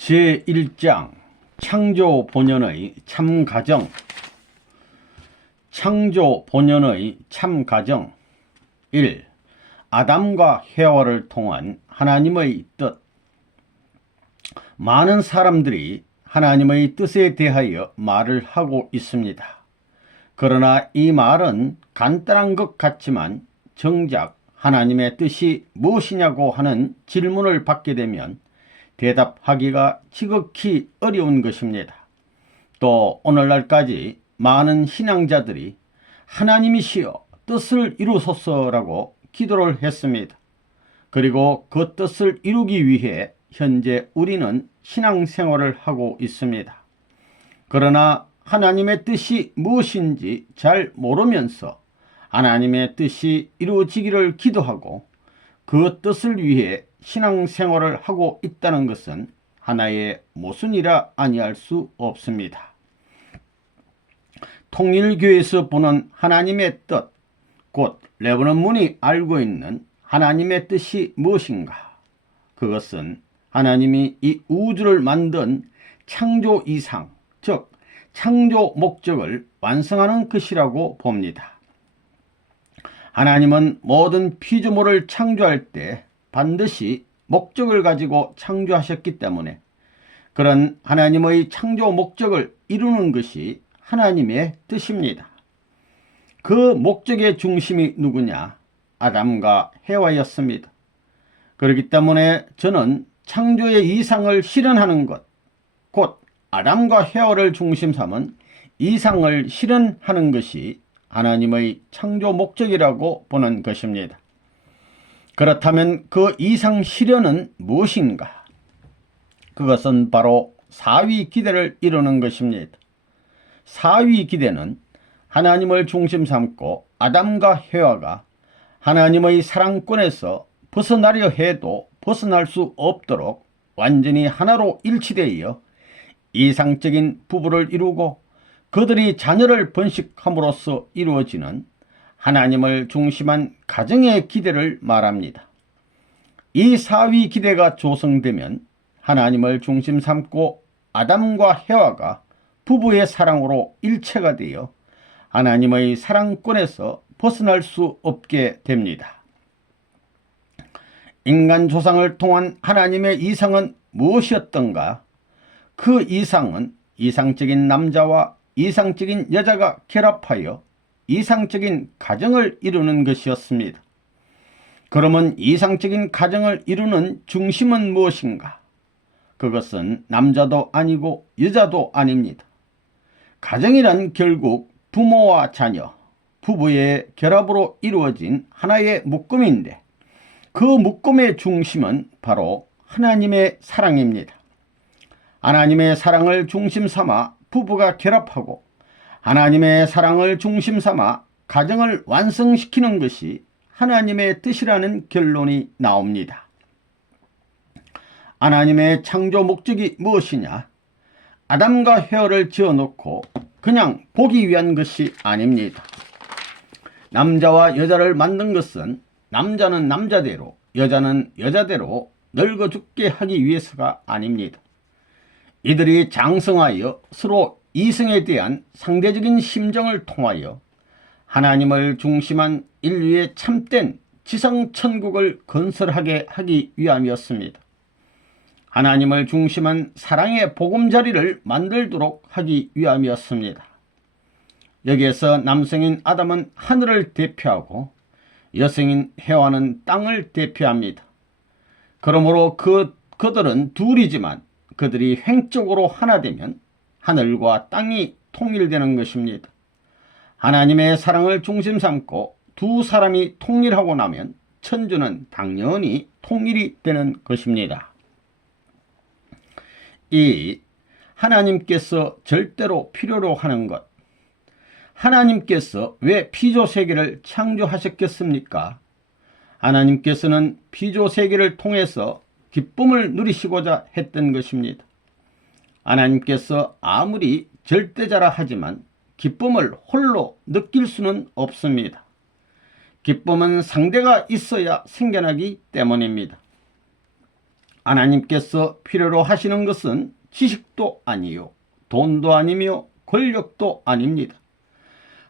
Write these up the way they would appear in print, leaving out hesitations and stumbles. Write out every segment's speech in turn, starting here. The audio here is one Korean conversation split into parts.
제1장 창조 본연의 참가정. 창조 본연의 참가정. 1. 아담과 해와를 통한 하나님의 뜻. 많은 사람들이 하나님의 뜻에 대하여 말을 하고 있습니다. 그러나 이 말은 간단한 것 같지만 정작 하나님의 뜻이 무엇이냐고 하는 질문을 받게 되면 대답하기가 지극히 어려운 것입니다. 또 오늘날까지 많은 신앙자들이 하나님이시여 뜻을 이루소서라고 기도를 했습니다. 그리고 그 뜻을 이루기 위해 현재 우리는 신앙생활을 하고 있습니다. 그러나 하나님의 뜻이 무엇인지 잘 모르면서 하나님의 뜻이 이루어지기를 기도하고 그 뜻을 위해 신앙생활을 하고 있다는 것은 하나의 모순이라 아니할 수 없습니다. 통일교에서 보는 하나님의 뜻, 곧 레브넌 문이 알고 있는 하나님의 뜻이 무엇인가? 그것은 하나님이 이 우주를 만든 창조 이상, 즉 창조 목적을 완성하는 것이라고 봅니다. 하나님은 모든 피조물을 창조할 때 반드시 목적을 가지고 창조하셨기 때문에 그런 하나님의 창조 목적을 이루는 것이 하나님의 뜻입니다. 그 목적의 중심이 누구냐? 아담과 해와였습니다. 그렇기 때문에 저는 창조의 이상을 실현하는 것, 곧 아담과 해와를 중심 삼은 이상을 실현하는 것이 하나님의 창조 목적이라고 보는 것입니다. 그렇다면 그 이상 실현은 무엇인가? 그것은 바로 사위 기대를 이루는 것입니다. 사위 기대는 하나님을 중심 삼고 아담과 해와가 하나님의 사랑권에서 벗어나려 해도 벗어날 수 없도록 완전히 하나로 일치되어 이상적인 부부를 이루고 그들이 자녀를 번식함으로써 이루어지는 하나님을 중심한 가정의 기대를 말합니다. 이 사위 기대가 조성되면 하나님을 중심 삼고 아담과 해와가 부부의 사랑으로 일체가 되어 하나님의 사랑권에서 벗어날 수 없게 됩니다. 인간 조상을 통한 하나님의 이상은 무엇이었던가? 그 이상은 이상적인 남자와 이상적인 여자가 결합하여 이상적인 가정을 이루는 것이었습니다. 그러면 이상적인 가정을 이루는 중심은 무엇인가? 그것은 남자도 아니고 여자도 아닙니다. 가정이란 결국 부모와 자녀, 부부의 결합으로 이루어진 하나의 묶음인데 그 묶음의 중심은 바로 하나님의 사랑입니다. 하나님의 사랑을 중심 삼아 부부가 결합하고 하나님의 사랑을 중심 삼아 가정을 완성시키는 것이 하나님의 뜻이라는 결론이 나옵니다. 하나님의 창조 목적이 무엇이냐? 아담과 해와를 지어놓고 그냥 보기 위한 것이 아닙니다. 남자와 여자를 만든 것은 남자는 남자대로 여자는 여자대로 늙어 죽게 하기 위해서가 아닙니다. 이들이 장성하여 서로 이성에 대한 상대적인 심정을 통하여 하나님을 중심한 인류의 참된 지상천국을 건설하게 하기 위함이었습니다. 하나님을 중심한 사랑의 보금자리를 만들도록 하기 위함이었습니다. 여기에서 남성인 아담은 하늘을 대표하고 여성인 해와는 땅을 대표합니다. 그러므로 그들은 둘이지만 그들이 횡적으로 하나 되면 하늘과 땅이 통일되는 것입니다. 하나님의 사랑을 중심 삼고 두 사람이 통일하고 나면 천주는 당연히 통일이 되는 것입니다. 2. 하나님께서 절대로 필요로 하는 것. 하나님께서 왜 피조세계를 창조하셨겠습니까? 하나님께서는 피조세계를 통해서 기쁨을 누리시고자 했던 것입니다. 하나님께서 아무리 절대자라 하지만 기쁨을 홀로 느낄 수는 없습니다. 기쁨은 상대가 있어야 생겨나기 때문입니다. 하나님께서 필요로 하시는 것은 지식도 아니요 돈도 아니며 권력도 아닙니다.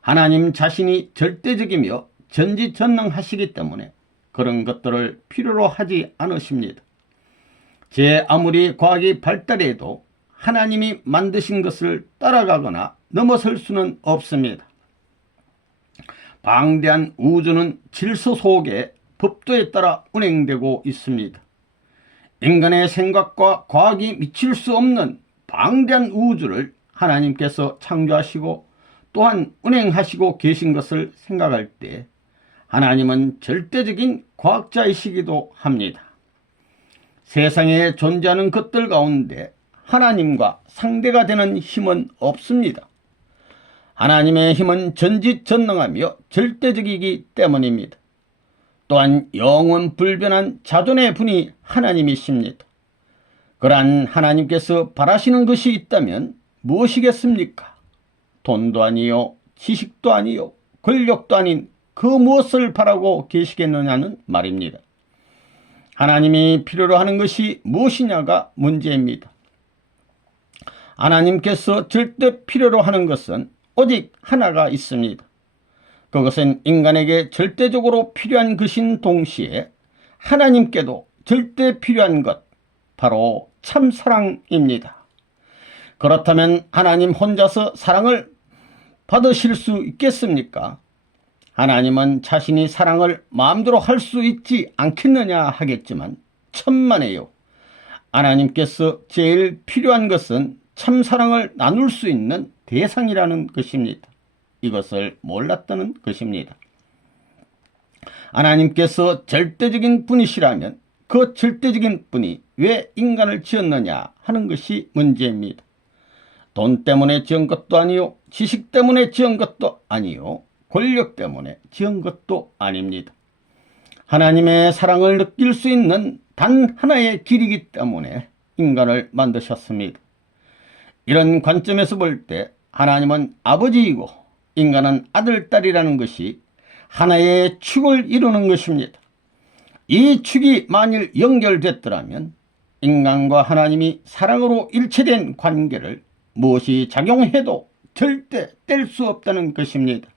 하나님 자신이 절대적이며 전지전능하시기 때문에 그런 것들을 필요로 하지 않으십니다. 제 아무리 과학이 발달해도 하나님이 만드신 것을 따라가거나 넘어설 수는 없습니다. 방대한 우주는 질서 속에 법도에 따라 운행되고 있습니다. 인간의 생각과 과학이 미칠 수 없는 방대한 우주를 하나님께서 창조하시고 또한 운행하시고 계신 것을 생각할 때 하나님은 절대적인 과학자이시기도 합니다. 세상에 존재하는 것들 가운데 하나님과 상대가 되는 힘은 없습니다. 하나님의 힘은 전지전능하며 절대적이기 때문입니다. 또한 영원 불변한 자존의 분이 하나님이십니다. 그러한 하나님께서 바라시는 것이 있다면 무엇이겠습니까? 돈도 아니요 지식도 아니요 권력도 아닌 그 무엇을 바라고 계시겠느냐는 말입니다. 하나님이 필요로 하는 것이 무엇이냐가 문제입니다. 하나님께서 절대 필요로 하는 것은 오직 하나가 있습니다. 그것은 인간에게 절대적으로 필요한 것인 동시에 하나님께도 절대 필요한 것, 바로 참사랑입니다. 그렇다면 하나님 혼자서 사랑을 받으실 수 있겠습니까? 하나님은 자신이 사랑을 마음대로 할 수 있지 않겠느냐 하겠지만 천만에요. 하나님께서 제일 필요한 것은 참사랑을 나눌 수 있는 대상이라는 것입니다. 이것을 몰랐다는 것입니다. 하나님께서 절대적인 분이시라면 그 절대적인 분이 왜 인간을 지었느냐 하는 것이 문제입니다. 돈 때문에 지은 것도 아니요 지식 때문에 지은 것도 아니요 권력 때문에 지은 것도 아닙니다. 하나님의 사랑을 느낄 수 있는 단 하나의 길이기 때문에 인간을 만드셨습니다. 이런 관점에서 볼 때 하나님은 아버지이고 인간은 아들, 딸이라는 것이 하나의 축을 이루는 것입니다. 이 축이 만일 연결됐더라면 인간과 하나님이 사랑으로 일체된 관계를 무엇이 작용해도 절대 뗄 수 없다는 것입니다.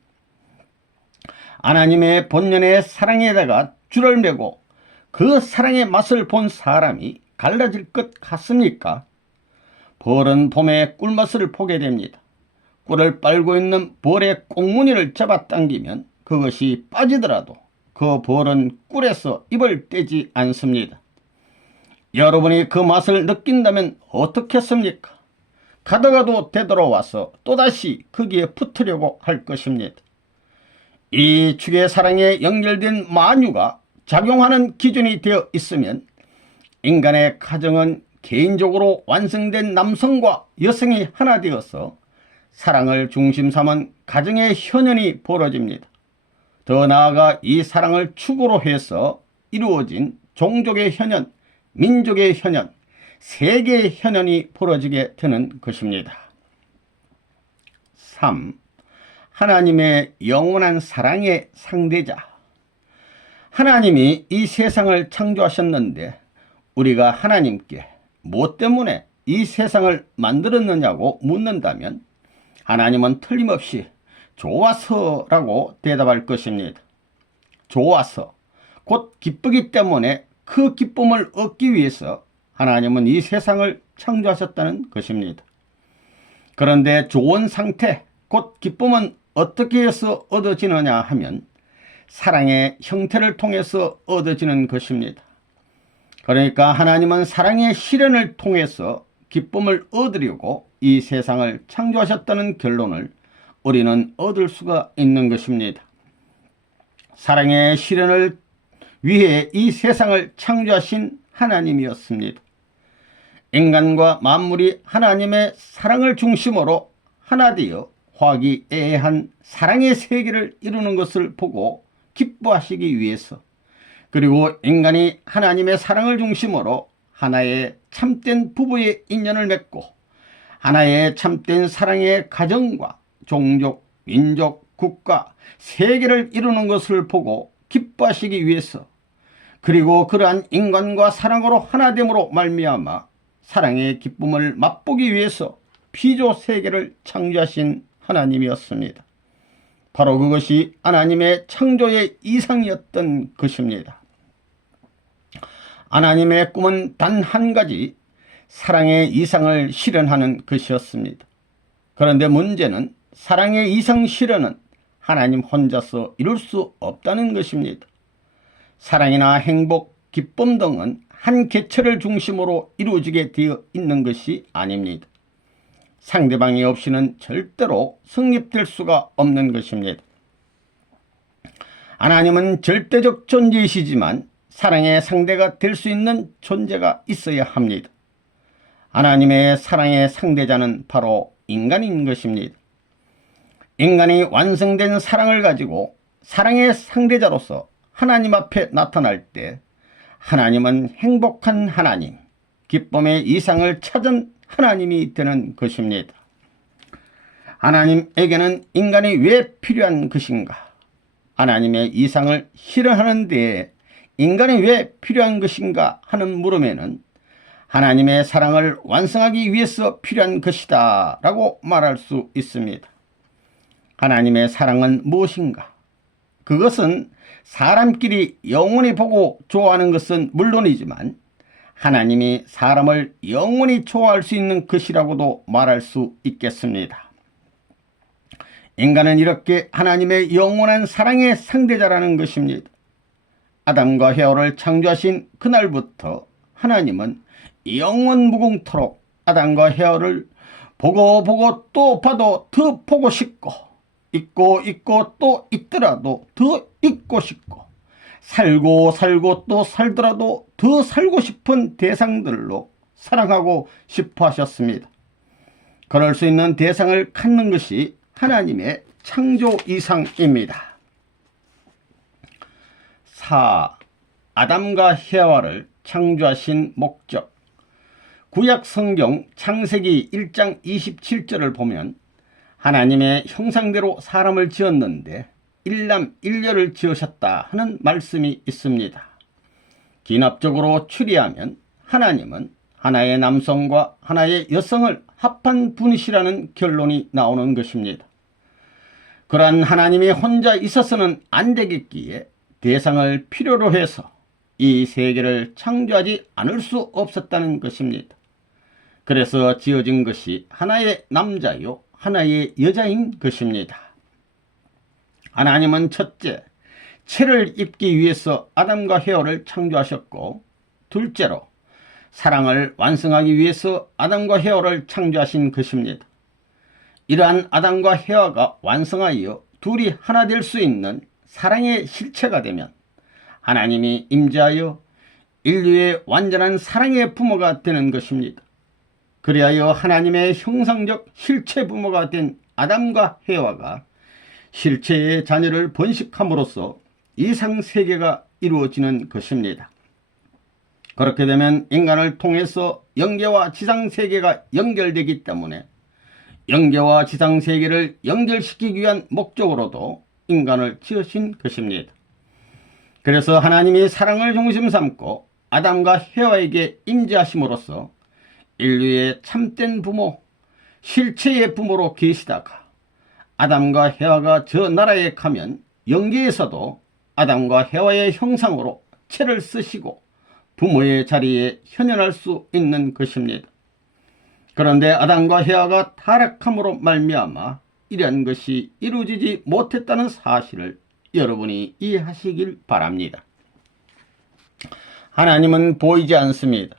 하나님의 본연의 사랑에다가 줄을 매고 그 사랑의 맛을 본 사람이 갈라질 것 같습니까? 벌은 봄에 꿀맛을 보게 됩니다. 꿀을 빨고 있는 벌의 꽁무니를 잡아당기면 그것이 빠지더라도 그 벌은 꿀에서 입을 떼지 않습니다. 여러분이 그 맛을 느낀다면 어떻겠습니까? 가다가도 되돌아와서 또다시 거기에 붙으려고 할 것입니다. 이 축의 사랑에 연결된 만유가 작용하는 기준이 되어 있으면 인간의 가정은 개인적으로 완성된 남성과 여성이 하나 되어서 사랑을 중심 삼은 가정의 현현이 벌어집니다. 더 나아가 이 사랑을 축으로 해서 이루어진 종족의 현현, 민족의 현현, 세계의 현현이 벌어지게 되는 것입니다. 3. 하나님의 영원한 사랑의 상대자. 하나님이 이 세상을 창조하셨는데 우리가 하나님께 무엇 때문에 이 세상을 만들었느냐고 묻는다면 하나님은 틀림없이 좋아서라고 대답할 것입니다. 좋아서, 곧 기쁘기 때문에 그 기쁨을 얻기 위해서 하나님은 이 세상을 창조하셨다는 것입니다. 그런데 좋은 상태, 곧 기쁨은 어떻게 해서 얻어지느냐 하면 사랑의 형태를 통해서 얻어지는 것입니다. 그러니까 하나님은 사랑의 실현을 통해서 기쁨을 얻으려고 이 세상을 창조하셨다는 결론을 우리는 얻을 수가 있는 것입니다. 사랑의 실현을 위해 이 세상을 창조하신 하나님이었습니다. 인간과 만물이 하나님의 사랑을 중심으로 하나 되어 화기애애한 사랑의 세계를 이루는 것을 보고 기뻐하시기 위해서, 그리고 인간이 하나님의 사랑을 중심으로 하나의 참된 부부의 인연을 맺고 하나의 참된 사랑의 가정과 종족, 민족, 국가, 세계를 이루는 것을 보고 기뻐하시기 위해서, 그리고 그러한 인간과 사랑으로 하나됨으로 말미암아 사랑의 기쁨을 맛보기 위해서 피조 세계를 창조하신 하나님이었습니다. 바로 그것이 하나님의 창조의 이상이었던 것입니다. 하나님의 꿈은 단 한 가지, 사랑의 이상을 실현하는 것이었습니다. 그런데 문제는 사랑의 이상 실현은 하나님 혼자서 이룰 수 없다는 것입니다. 사랑이나 행복, 기쁨 등은 한 개체를 중심으로 이루어지게 되어 있는 것이 아닙니다. 상대방이 없이는 절대로 성립될 수가 없는 것입니다. 하나님은 절대적 존재이시지만 사랑의 상대가 될 수 있는 존재가 있어야 합니다. 하나님의 사랑의 상대자는 바로 인간인 것입니다. 인간이 완성된 사랑을 가지고 사랑의 상대자로서 하나님 앞에 나타날 때 하나님은 행복한 하나님, 기쁨의 이상을 찾은 하나님이 되는 것입니다. 하나님에게는 인간이 왜 필요한 것인가? 하나님의 이상을 실현하는 데에 인간이 왜 필요한 것인가 하는 물음에는 하나님의 사랑을 완성하기 위해서 필요한 것이다 라고 말할 수 있습니다. 하나님의 사랑은 무엇인가? 그것은 사람끼리 영원히 보고 좋아하는 것은 물론이지만 하나님이 사람을 영원히 좋아할 수 있는 것이라고도 말할 수 있겠습니다. 인간은 이렇게 하나님의 영원한 사랑의 상대자라는 것입니다. 아담과 헤아를 창조하신 그날부터 하나님은 영원 무궁토록 아담과 헤아를 보고 또 봐도 더 보고 싶고 있고 또 있더라도 더 있고 싶고 살고 또 살더라도 더 살고 싶은 대상들로 사랑하고 싶어 하셨습니다. 그럴 수 있는 대상을 갖는 것이 하나님의 창조 이상입니다. 4. 아담과 헤아와를 창조하신 목적. 구약 성경 창세기 1장 27절을 보면 하나님의 형상대로 사람을 지었는데 일남 일녀를 지으셨다 하는 말씀이 있습니다. 기납적으로 추리하면 하나님은 하나의 남성과 하나의 여성을 합한 분이시라는 결론이 나오는 것입니다. 그러한 하나님이 혼자 있어서는 안 되겠기에 대상을 필요로 해서 이 세계를 창조하지 않을 수 없었다는 것입니다. 그래서 지어진 것이 하나의 남자요 하나의 여자인 것입니다. 하나님은 첫째, 채를 입기 위해서 아담과 헤아를 창조하셨고, 둘째로 사랑을 완성하기 위해서 아담과 헤아를 창조하신 것입니다. 이러한 아담과 헤아가 완성하여 둘이 하나 될 수 있는 사랑의 실체가 되면 하나님이 임재하여 인류의 완전한 사랑의 부모가 되는 것입니다. 그리하여 하나님의 형상적 실체 부모가 된 아담과 헤아가 실체의 자녀를 번식함으로써 이상세계가 이루어지는 것입니다. 그렇게 되면 인간을 통해서 영계와 지상세계가 연결되기 때문에 영계와 지상세계를 연결시키기 위한 목적으로도 인간을 지으신 것입니다. 그래서 하나님이 사랑을 중심 삼고 아담과 헤아에게 임재하심으로써 인류의 참된 부모, 실체의 부모로 계시다가 아담과 헤아가 저 나라에 가면 영계에서도 아담과 헤아의 형상으로 채를 쓰시고 부모의 자리에 현현할 수 있는 것입니다. 그런데 아담과 헤아가 타락함으로 말미암아 이러한 것이 이루어지지 못했다는 사실을 여러분이 이해하시길 바랍니다. 하나님은 보이지 않습니다.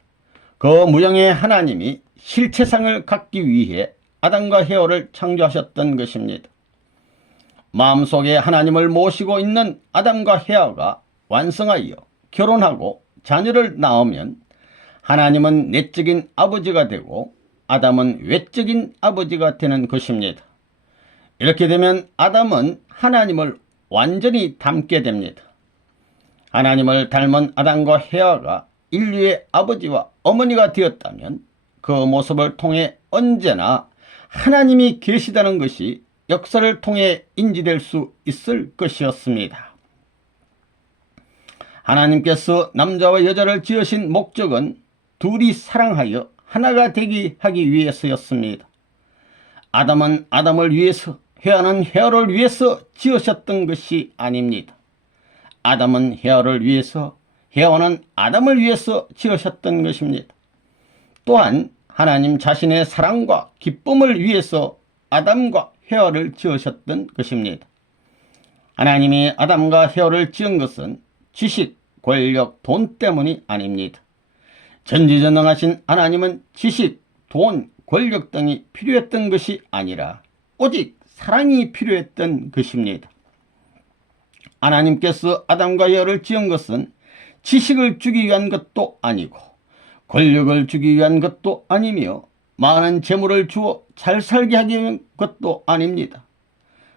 그 무형의 하나님이 실체상을 갖기 위해 아담과 헤아를 창조하셨던 것입니다. 마음속에 하나님을 모시고 있는 아담과 헤아가 완성하여 결혼하고 자녀를 낳으면 하나님은 내적인 아버지가 되고 아담은 외적인 아버지가 되는 것입니다. 이렇게 되면 아담은 하나님을 완전히 닮게 됩니다. 하나님을 닮은 아담과 헤아가 인류의 아버지와 어머니가 되었다면 그 모습을 통해 언제나 하나님이 계시다는 것이 역사를 통해 인지될 수 있을 것이었습니다. 하나님께서 남자와 여자를 지으신 목적은 둘이 사랑하여 하나가 되게 하기 위해서였습니다. 아담은 아담을 위해서, 헤아는 헤아를 위해서 지으셨던 것이 아닙니다. 아담은 헤아를 위해서, 헤아는 아담을 위해서 지으셨던 것입니다. 또한 하나님 자신의 사랑과 기쁨을 위해서 아담과 헤아를 지으셨던 것입니다. 하나님이 아담과 헤아를 지은 것은 지식, 권력, 돈 때문이 아닙니다. 전지전능하신 하나님은 지식, 돈, 권력 등이 필요했던 것이 아니라 오직 사랑이 필요했던 것입니다. 하나님께서 아담과 헤아를 지은 것은 지식을 주기 위한 것도 아니고 권력을 주기 위한 것도 아니며 많은 재물을 주어 잘 살게 하기 위한 것도 아닙니다.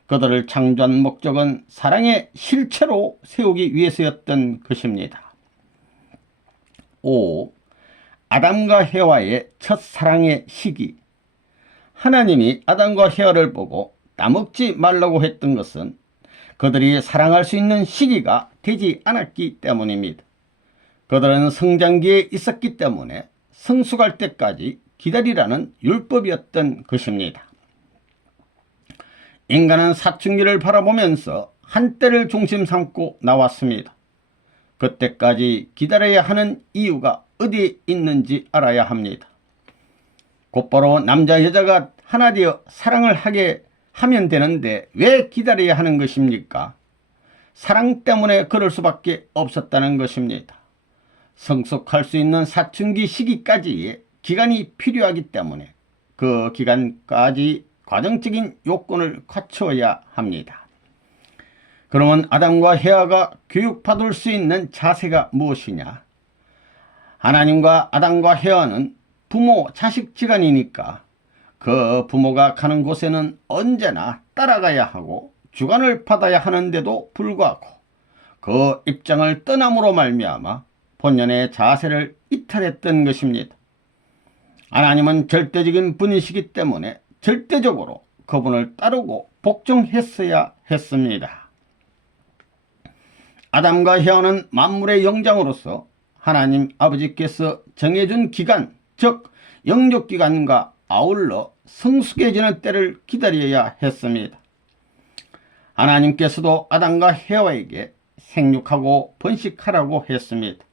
그들을 창조한 목적은 사랑의 실체로 세우기 위해서였던 것입니다. 5. 아담과 헤와의 첫사랑의 시기. 하나님이 아담과 헤와를 보고 따먹지 말라고 했던 것은 그들이 사랑할 수 있는 시기가 되지 않았기 때문입니다. 그들은 성장기에 있었기 때문에 성숙할 때까지 기다리라는 율법이었던 것입니다. 인간은 사춘기를 바라보면서 한때를 중심 삼고 나왔습니다. 그때까지 기다려야 하는 이유가 어디에 있는지 알아야 합니다. 곧바로 남자 여자가 하나 되어 사랑을 하게 하면 되는데 왜 기다려야 하는 것입니까? 사랑 때문에 그럴 수밖에 없었다는 것입니다. 성숙할 수 있는 사춘기 시기까지의 기간이 필요하기 때문에 그 기간까지 과정적인 요건을 갖추어야 합니다. 그러면 아담과 헤아가 교육받을 수 있는 자세가 무엇이냐? 하나님과 아담과 헤아는 부모 자식 지간이니까 그 부모가 가는 곳에는 언제나 따라가야 하고 주관을 받아야 하는데도 불구하고 그 입장을 떠남으로 말미암아 본연의 자세를 이탈했던 것입니다. 하나님은 절대적인 분이시기 때문에 절대적으로 그분을 따르고 복종했어야 했습니다. 아담과 헤아는 만물의 영장으로서 하나님 아버지께서 정해준 기간, 즉 영육기간과 아울러 성숙해지는 때를 기다려야 했습니다. 하나님께서도 아담과 헤아에게 생육하고 번식하라고 했습니다.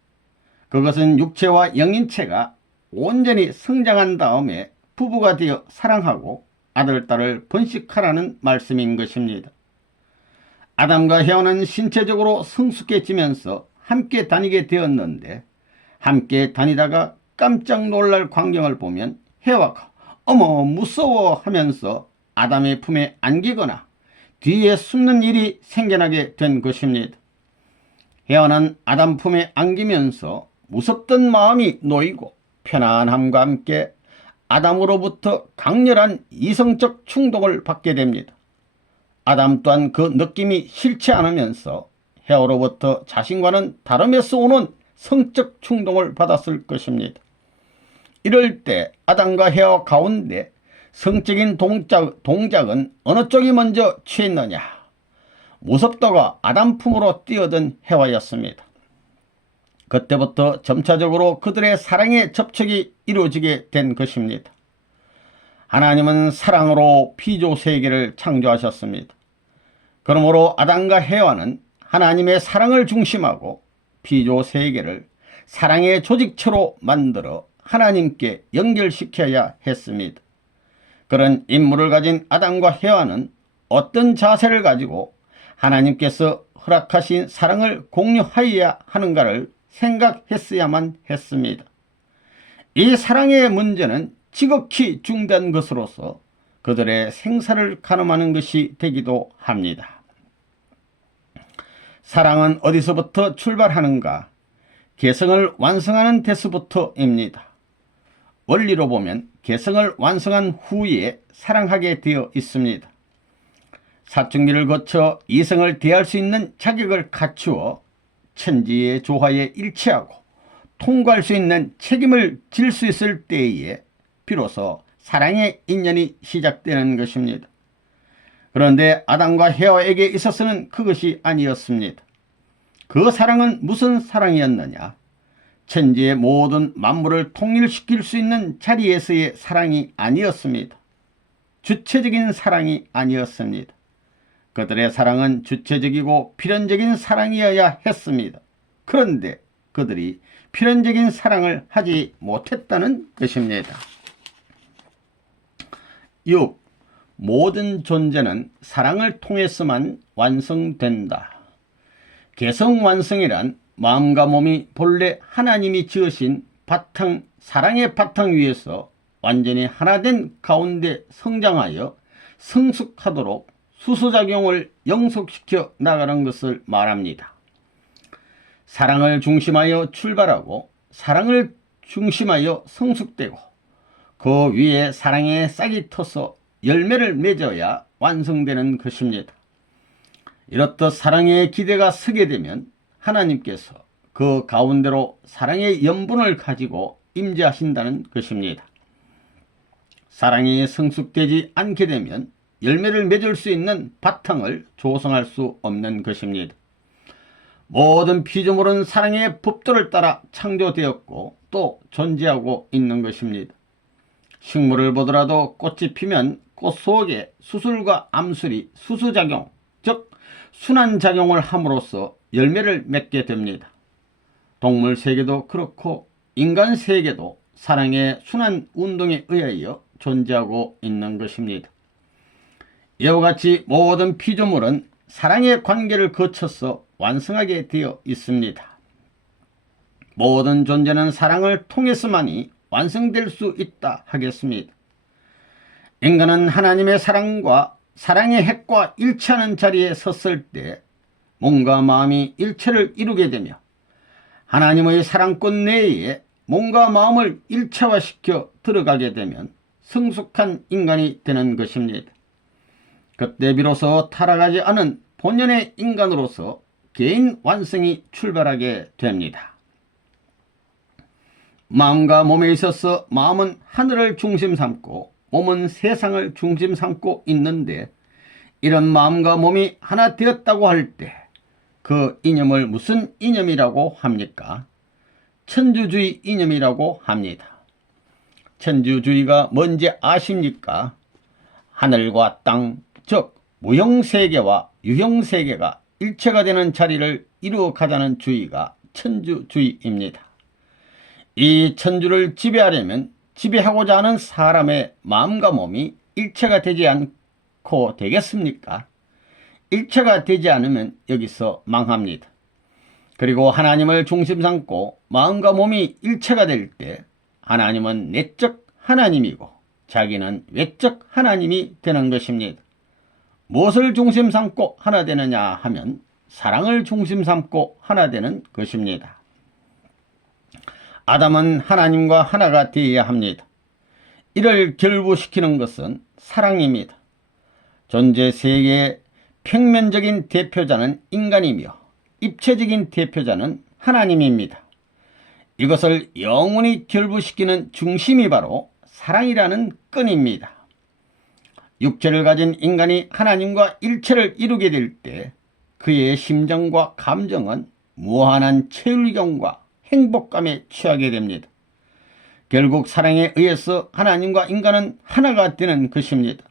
그것은 육체와 영인체가 온전히 성장한 다음에 부부가 되어 사랑하고 아들, 딸을 번식하라는 말씀인 것입니다. 아담과 헤아는 신체적으로 성숙해지면서 함께 다니게 되었는데 함께 다니다가 깜짝 놀랄 광경을 보면 헤아가 어머 무서워 하면서 아담의 품에 안기거나 뒤에 숨는 일이 생겨나게 된 것입니다. 헤아는 아담 품에 안기면서 무섭던 마음이 놓이고 편안함과 함께 아담으로부터 강렬한 이성적 충동을 받게 됩니다. 아담 또한 그 느낌이 싫지 않으면서 헤아로부터 자신과는 다름에서 오는 성적 충동을 받았을 것입니다. 이럴 때 아담과 헤아 가운데 성적인 동작은 어느 쪽이 먼저 취했느냐? 무섭다가 아담 품으로 뛰어든 헤아였습니다. 그때부터 점차적으로 그들의 사랑의 접촉이 이루어지게 된 것입니다. 하나님은 사랑으로 피조 세계를 창조하셨습니다. 그러므로 아담과 헤아는 하나님의 사랑을 중심하고 피조 세계를 사랑의 조직체로 만들어 하나님께 연결시켜야 했습니다. 그런 임무를 가진 아담과 헤아는 어떤 자세를 가지고 하나님께서 허락하신 사랑을 공유하여야 하는가를 생각했어야만 했습니다. 이 사랑의 문제는 지극히 중대한 것으로서 그들의 생사를 가늠하는 것이 되기도 합니다. 사랑은 어디서부터 출발하는가? 개성을 완성하는 데서부터입니다. 원리로 보면 개성을 완성한 후에 사랑하게 되어 있습니다. 사춘기를 거쳐 이성을 대할 수 있는 자격을 갖추어 천지의 조화에 일치하고 통과할 수 있는 책임을 질 수 있을 때에 비로소 사랑의 인연이 시작되는 것입니다. 그런데 아담과 헤아에게 있어서는 그것이 아니었습니다. 그 사랑은 무슨 사랑이었느냐? 천지의 모든 만물을 통일시킬 수 있는 자리에서의 사랑이 아니었습니다. 주체적인 사랑이 아니었습니다. 그들의 사랑은 주체적이고 필연적인 사랑이어야 했습니다. 그런데 그들이 필연적인 사랑을 하지 못했다는 것입니다. 6. 모든 존재는 사랑을 통해서만 완성된다. 개성완성이란 마음과 몸이 본래 하나님이 지으신 바탕, 사랑의 바탕 위에서 완전히 하나된 가운데 성장하여 성숙하도록 수소작용을 영속시켜 나가는 것을 말합니다. 사랑을 중심하여 출발하고 사랑을 중심하여 성숙되고 그 위에 사랑의 싹이 터서 열매를 맺어야 완성되는 것입니다. 이렇듯 사랑의 기대가 서게 되면 하나님께서 그 가운데로 사랑의 연분을 가지고 임재하신다는 것입니다. 사랑이 성숙되지 않게 되면 열매를 맺을 수 있는 바탕을 조성할 수 없는 것입니다. 모든 피조물은 사랑의 법도를 따라 창조되었고 또 존재하고 있는 것입니다. 식물을 보더라도 꽃이 피면 꽃 속에 수술과 암술이 수수작용, 즉 순환작용을 함으로써 열매를 맺게 됩니다. 동물 세계도 그렇고 인간 세계도 사랑의 순환운동에 의하여 존재하고 있는 것입니다. 이와 같이 모든 피조물은 사랑의 관계를 거쳐서 완성하게 되어 있습니다. 모든 존재는 사랑을 통해서만이 완성될 수 있다 하겠습니다. 인간은 하나님의 사랑과 사랑의 핵과 일치하는 자리에 섰을 때 몸과 마음이 일체를 이루게 되며 하나님의 사랑권 내에 몸과 마음을 일체화시켜 들어가게 되면 성숙한 인간이 되는 것입니다. 그때 비로소 타락하지 않은 본연의 인간으로서 개인 완성이 출발하게 됩니다. 마음과 몸에 있어서 마음은 하늘을 중심 삼고 몸은 세상을 중심 삼고 있는데 이런 마음과 몸이 하나 되었다고 할 때 그 이념을 무슨 이념이라고 합니까? 천주주의 이념이라고 합니다. 천주주의가 뭔지 아십니까? 하늘과 땅, 즉 무형세계와 유형세계가 일체가 되는 자리를 이루어 가자는 주의가 천주주의입니다. 이 천주를 지배하려면 지배하고자 하는 사람의 마음과 몸이 일체가 되지 않고 되겠습니까? 일체가 되지 않으면 여기서 망합니다. 그리고 하나님을 중심 삼고 마음과 몸이 일체가 될 때 하나님은 내적 하나님이고 자기는 외적 하나님이 되는 것입니다. 무엇을 중심 삼고 하나 되느냐 하면 사랑을 중심 삼고 하나 되는 것입니다. 아담은 하나님과 하나가 되어야 합니다. 이를 결부시키는 것은 사랑입니다. 존재 세계의 평면적인 대표자는 인간이며 입체적인 대표자는 하나님입니다. 이것을 영원히 결부시키는 중심이 바로 사랑이라는 끈입니다. 육체를 가진 인간이 하나님과 일체를 이루게 될 때 그의 심정과 감정은 무한한 체휼경과 행복감에 취하게 됩니다. 결국 사랑에 의해서 하나님과 인간은 하나가 되는 것입니다.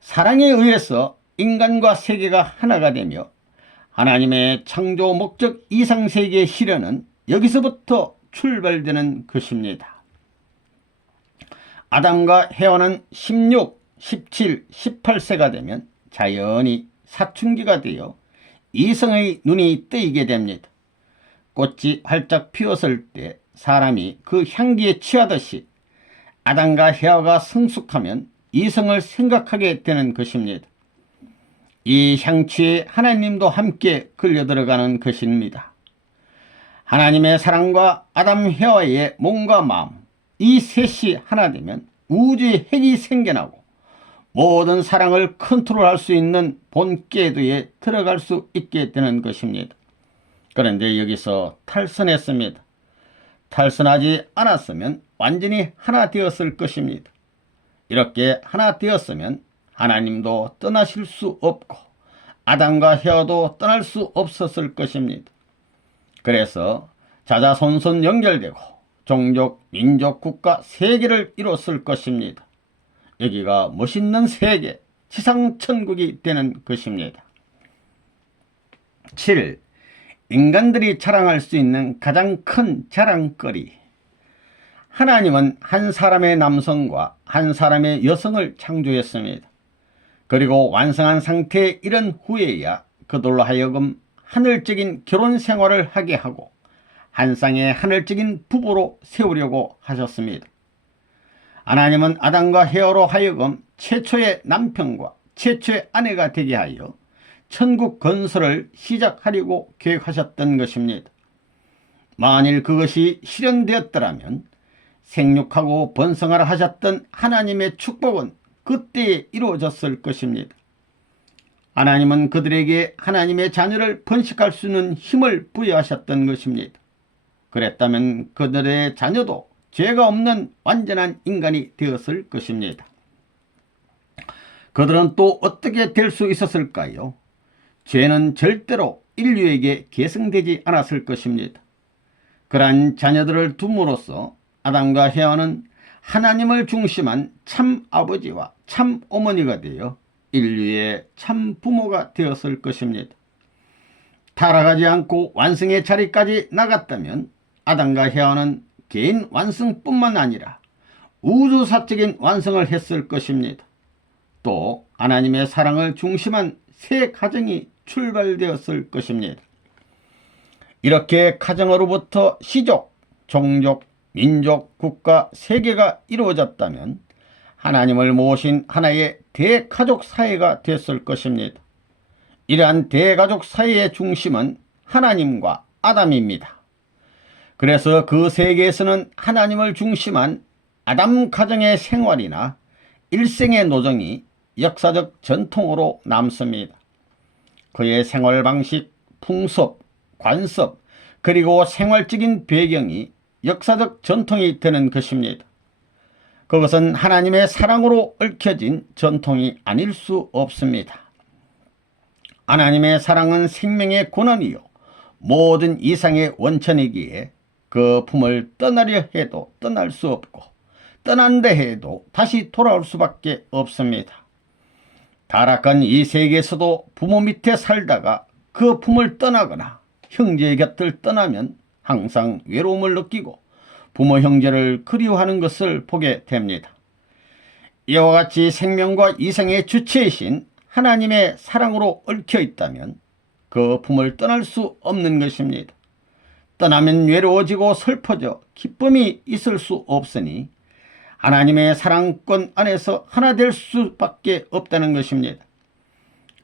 사랑에 의해서 인간과 세계가 하나가 되며 하나님의 창조 목적 이상세계의 실현은 여기서부터 출발되는 것입니다. 아담과 해와는 16, 17, 18세가 되면 자연히 사춘기가 되어 이성의 눈이 뜨이게 됩니다. 꽃이 활짝 피었을 때 사람이 그 향기에 취하듯이 아담과 해와가 성숙하면 이성을 생각하게 되는 것입니다. 이 향취에 하나님도 함께 걸려들어가는 것입니다. 하나님의 사랑과 아담 해와의 몸과 마음, 이 셋이 하나 되면 우주의 핵이 생겨나고 모든 사랑을 컨트롤할 수 있는 본궤도에 들어갈 수 있게 되는 것입니다. 그런데 여기서 탈선했습니다. 탈선하지 않았으면 완전히 하나 되었을 것입니다. 이렇게 하나 되었으면 하나님도 떠나실 수 없고 아담과 해와도 떠날 수 없었을 것입니다. 그래서 자자손손 연결되고 종족, 민족, 국가, 세계를 이뤘을 것입니다. 여기가 멋있는 세계, 지상천국이 되는 것입니다. 7. 인간들이 자랑할 수 있는 가장 큰 자랑거리. 하나님은 한 사람의 남성과 한 사람의 여성을 창조했습니다. 그리고 완성한 상태에 이른 후에야 그들로 하여금 하늘적인 결혼 생활을 하게 하고 한 쌍의 하늘적인 부부로 세우려고 하셨습니다. 하나님은 아담과 헤아로 하여금 최초의 남편과 최초의 아내가 되게 하여 천국 건설을 시작하려고 계획하셨던 것입니다. 만일 그것이 실현되었더라면 생육하고 번성하라 하셨던 하나님의 축복은 그때에 이루어졌을 것입니다. 하나님은 그들에게 하나님의 자녀를 번식할 수 있는 힘을 부여하셨던 것입니다. 그랬다면 그들의 자녀도 죄가 없는 완전한 인간이 되었을 것입니다. 그들은 또 어떻게 될 수 있었을까요? 죄는 절대로 인류에게 계승되지 않았을 것입니다. 그러한 자녀들을 둠으로써 아담과 헤아는 하나님을 중심한 참 아버지와 참 어머니가 되어 인류의 참 부모가 되었을 것입니다. 타락하지 않고 완성의 자리까지 나갔다면 아담과 헤아는 개인 완성뿐만 아니라 우주사적인 완성을 했을 것입니다. 또 하나님의 사랑을 중심한 새 가정이 출발되었을 것입니다. 이렇게 가정으로부터 시족, 종족, 민족, 국가, 세계가 이루어졌다면 하나님을 모신 하나의 대가족 사회가 됐을 것입니다. 이러한 대가족 사회의 중심은 하나님과 아담입니다. 그래서 그 세계에서는 하나님을 중심한 아담 가정의 생활이나 일생의 노정이 역사적 전통으로 남습니다. 그의 생활 방식, 풍습, 관습, 그리고 생활적인 배경이 역사적 전통이 되는 것입니다. 그것은 하나님의 사랑으로 얽혀진 전통이 아닐 수 없습니다. 하나님의 사랑은 생명의 근원이요 모든 이상의 원천이기에 그 품을 떠나려 해도 떠날 수 없고 떠난다 해도 다시 돌아올 수밖에 없습니다. 타락한 이 세계에서도 부모 밑에 살다가 그 품을 떠나거나 형제의 곁을 떠나면 항상 외로움을 느끼고 부모 형제를 그리워하는 것을 보게 됩니다. 이와 같이 생명과 이생의 주체이신 하나님의 사랑으로 얽혀 있다면 그 품을 떠날 수 없는 것입니다. 떠나면 외로워지고 슬퍼져 기쁨이 있을 수 없으니 하나님의 사랑권 안에서 하나 될 수밖에 없다는 것입니다.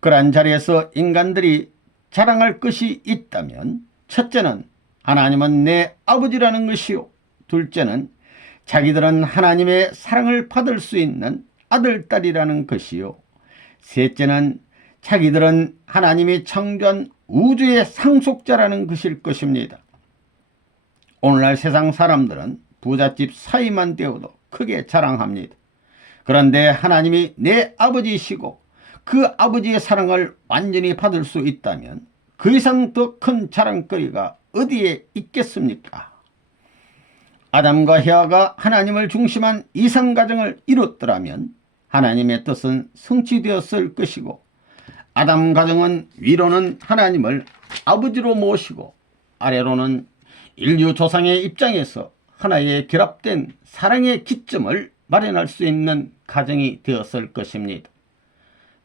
그러한 자리에서 인간들이 자랑할 것이 있다면 첫째는 하나님은 내 아버지라는 것이요, 둘째는 자기들은 하나님의 사랑을 받을 수 있는 아들, 딸이라는 것이요, 셋째는 자기들은 하나님이 창조한 우주의 상속자라는 것일 것입니다. 오늘날 세상 사람들은 부잣집 사위만 되어도 크게 자랑합니다. 그런데 하나님이 내 아버지이시고 그 아버지의 사랑을 완전히 받을 수 있다면 그 이상 더 큰 자랑거리가 어디에 있겠습니까? 아담과 헤아가 하나님을 중심한 이상가정을 이뤘더라면 하나님의 뜻은 성취되었을 것이고 아담 가정은 위로는 하나님을 아버지로 모시고 아래로는 인류 조상의 입장에서 하나의 결합된 사랑의 기점을 마련할 수 있는 가정이 되었을 것입니다.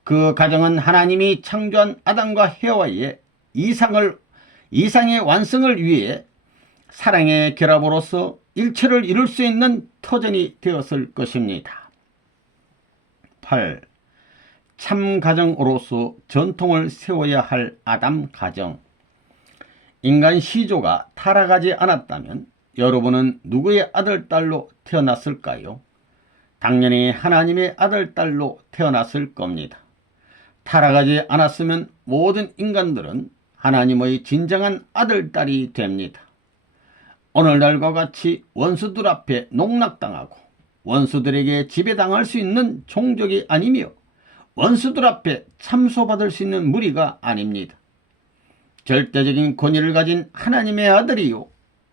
그 가정은 하나님이 창조한 아담과 헤아와의 이상의 완성을 위해 사랑의 결합으로서 일체를 이룰 수 있는 터전이 되었을 것입니다. 8. 참 가정으로서 전통을 세워야 할 아담 가정. 인간 시조가 타락하지 않았다면 여러분은 누구의 아들, 딸로 태어났을까요? 당연히 하나님의 아들, 딸로 태어났을 겁니다. 타락하지 않았으면 모든 인간들은 하나님의 진정한 아들, 딸이 됩니다. 오늘날과 같이 원수들 앞에 농락당하고 원수들에게 지배당할 수 있는 종족이 아니며 원수들 앞에 참소받을 수 있는 무리가 아닙니다. 절대적인 권위를 가진 하나님의 아들이요,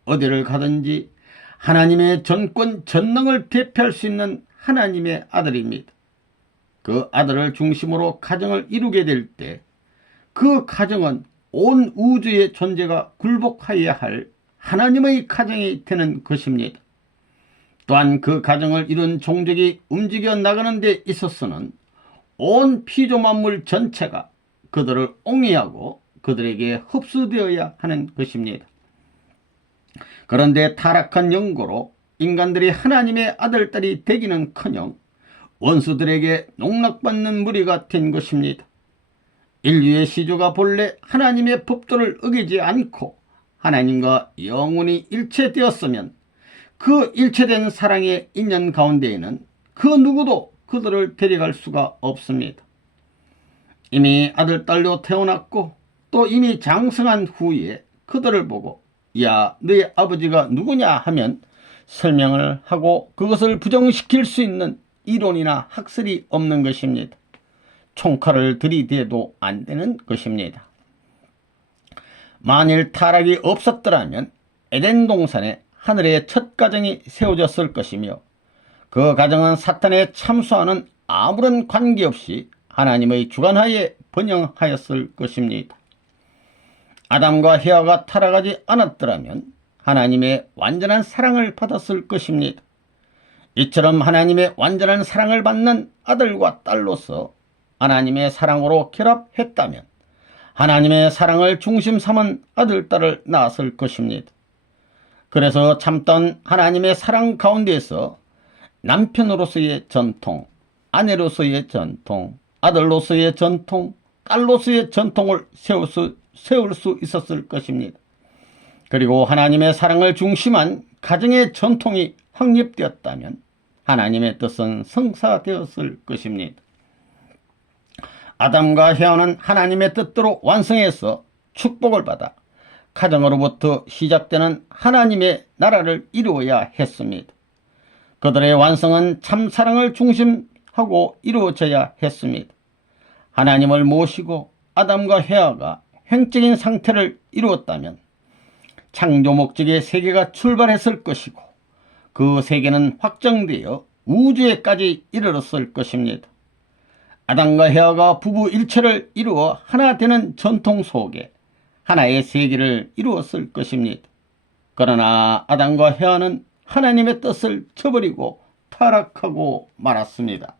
어디를 가든지 하나님의 전권 전능을 대표할 수 있는 하나님의 아들입니다. 그 아들을 중심으로 가정을 이루게 될 때 그 가정은 온 우주의 존재가 굴복하여야 할 하나님의 가정이 되는 것입니다. 또한 그 가정을 이룬 종족이 움직여 나가는 데 있어서는 온 피조 만물 전체가 그들을 옹이하고 그들에게 흡수되어야 하는 것입니다. 그런데 타락한 영고로 인간들이 하나님의 아들딸이 되기는커녕 원수들에게 농락받는 무리가 된 것입니다. 인류의 시조가 본래 하나님의 법도를 어기지 않고 하나님과 영원히 일체되었으면 그 일체된 사랑의 인연 가운데에는 그 누구도 그들을 데려갈 수가 없습니다. 이미 아들, 딸로 태어났고 또 이미 장성한 후에 그들을 보고 야, 너의 아버지가 누구냐 하면 설명을 하고 그것을 부정시킬 수 있는 이론이나 학설이 없는 것입니다. 총칼을 들이대도 안 되는 것입니다. 만일 타락이 없었더라면 에덴 동산에 하늘의 첫 가정이 세워졌을 것이며 그 가정은 사탄에 참수하는 아무런 관계없이 하나님의 주관하에 번영하였을 것입니다. 아담과 헤아가 타락하지 않았더라면 하나님의 완전한 사랑을 받았을 것입니다. 이처럼 하나님의 완전한 사랑을 받는 아들과 딸로서 하나님의 사랑으로 결합했다면 하나님의 사랑을 중심 삼은 아들, 딸을 낳았을 것입니다. 그래서 참던 하나님의 사랑 가운데에서 남편으로서의 전통, 아내로서의 전통, 아들로서의 전통, 딸로서의 전통을 세울 수 있었을 것입니다. 그리고 하나님의 사랑을 중심한 가정의 전통이 확립되었다면 하나님의 뜻은 성사되었을 것입니다. 아담과 헤아는 하나님의 뜻대로 완성해서 축복을 받아 가정으로부터 시작되는 하나님의 나라를 이루어야 했습니다. 그들의 완성은 참사랑을 중심하고 이루어져야 했습니다. 하나님을 모시고 아담과 헤아가 행적인 상태를 이루었다면 창조 목적의 세계가 출발했을 것이고 그 세계는 확정되어 우주에까지 이르렀을 것입니다. 아담과 헤아가 부부 일체를 이루어 하나 되는 전통 속에 하나의 세계를 이루었을 것입니다. 그러나 아담과 헤아는 하나님의 뜻을 저버리고 타락하고 말았습니다.